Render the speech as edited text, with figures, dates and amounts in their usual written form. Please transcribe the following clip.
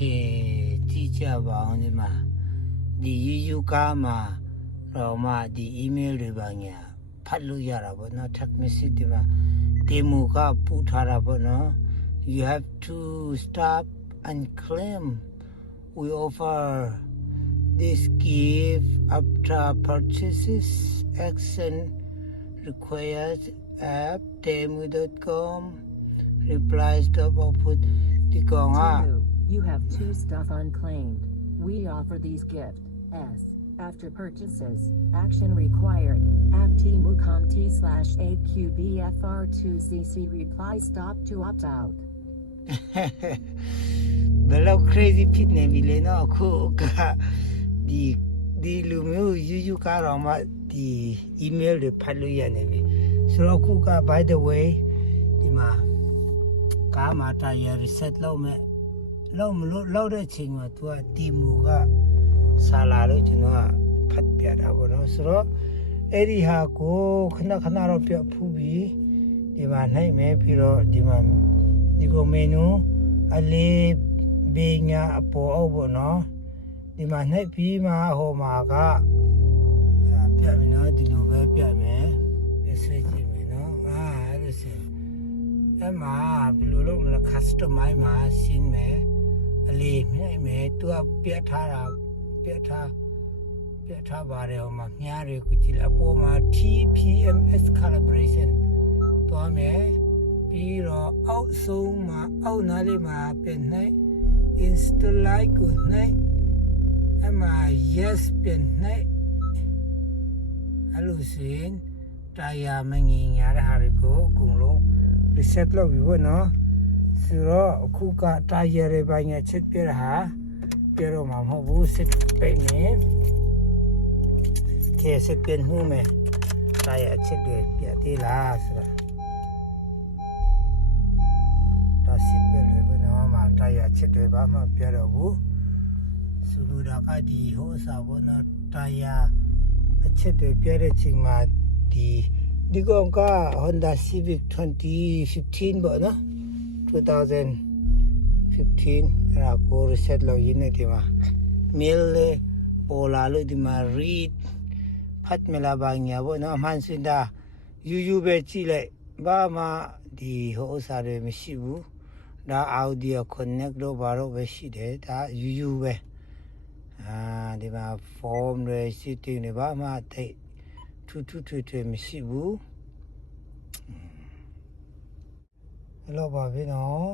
记者吧，你嘛，你有干嘛？然后嘛，你 email 里边呀，拍录下来不？那 text message 的嘛，demo 个补查了不呢 ？You have to stop and claim. We offer this gift after purchases. Action required app demo.com. Reply stop output ที่กองอ่ะ You have two stuff unclaimed. We offer these gift s after purchases. Action required. App tmucom/aqbfr2cc reply stop to opt out. ဘယ်လောက် crazy ဖြစ်နေပြီလဲနော်အခုကဒီလူမျိုးယူကတော့မှဒီ email တွေဖတ်လို့ရနေပြီဆိုတော့အခုက by the way ဒီမှာကားမှာ tire reset လုပ်မယ်လောက်တဲ့ချိန်မှာ तू ကတီမူကဆာလာလို့ကျွန်တော်ကဖတ်ပြတာပေါ့နော်ဆိုတော့အဲ့ဒီဟာကိုခဏတော့ပြဖူးပြီးဒီမှာနိုင်မယ်ပြီးတော့ဒီမှာဒီကိုမနူအလေးဘေးညာအပေါ်အောက်ပေါ့နော်ဒီမှာနိုင်ပြီးမှဟိုမှာကပြမယ်နော်ဒီလိုပဲပြမယ်ဆွဲကြည့်မယ်နော်အဲ့လိုစအဲ့မှာဘယ်လိုလုပ်မလဲ customize မှာရှင်းမယ်အလေးနိုင်မယ်သူကပြထားပါတယ်ဟိုမှာမြားတွေကိုကြည့်အပေါ်မှာ TPMS calibration သွားမယ်ပြီးတော့အောက်ဆုံးမှာအောက်နားလေးမှာပြန်နိုင် install like ကိုနိုင်အမှ yes ပြန်နိုင်အဲ့လိုစင်တရားမငြင်းရတဲ့ဟာတွေကိုအကုန်လုံး reset လုပ်ပြီးပေါ့နော်ဆိုတော့အခုကတရားတွေပိုင်းနဲ့ချက်ပြတာဟာပြတော့မှာမဟုတ်ဘူးစစ်ပိတ်နေကဲစစ်ပြမှုမယ်တရားချက်တွေပြသေးလားဆိုတော့ဒါစစ်ပြတယ်ဘယ်တော့မှတရားချက်တွေဘာမှပြတော့ဘူးဆိုလိုတာကဒီဟိုစာဘောနော်တရားအချက်တွေပြတဲ့ချိန်မှာဒီကောင်က Honda Civic 2015ပေါ့နော်2015အဲ့ဒါကို reset လုပ်ရင်းနဲ့ဒီမှာ mail လေးပေါ်လာလို့ဒီမှာ read ဖတ်မလာပါညာပေါ့နော်အမှန်စင်တာယူပဲကြည့်လိုက်ဘာမှဒီဟိုဥစ္စာတွေမရှိဘူးဒါ audio connect တော့ဘာလို့ပဲရှိတယ်ဒါယူပဲဒီမှာ form တွေ setting တွေဘာမှတိတ်ထူမရှိဘူးအဲ့လိုပါပဲနော်